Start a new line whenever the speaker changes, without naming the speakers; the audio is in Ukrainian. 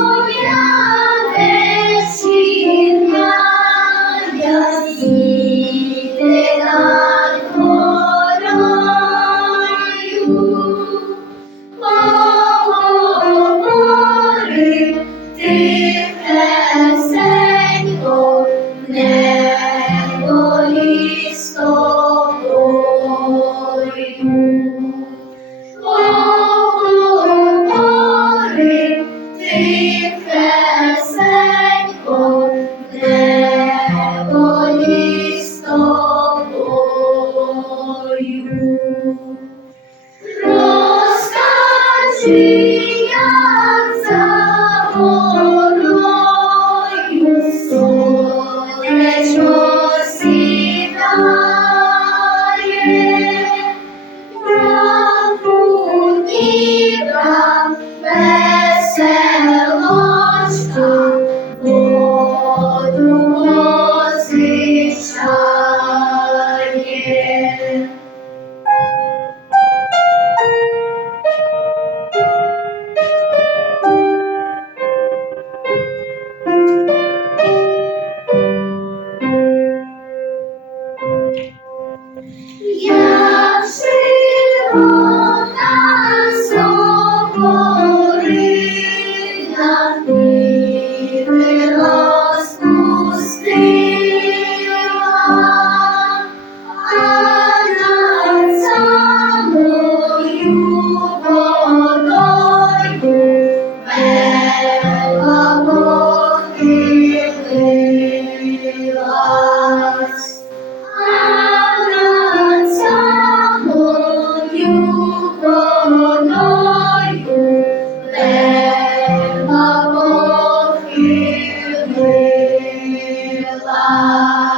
不要 ti.
Oh. Love.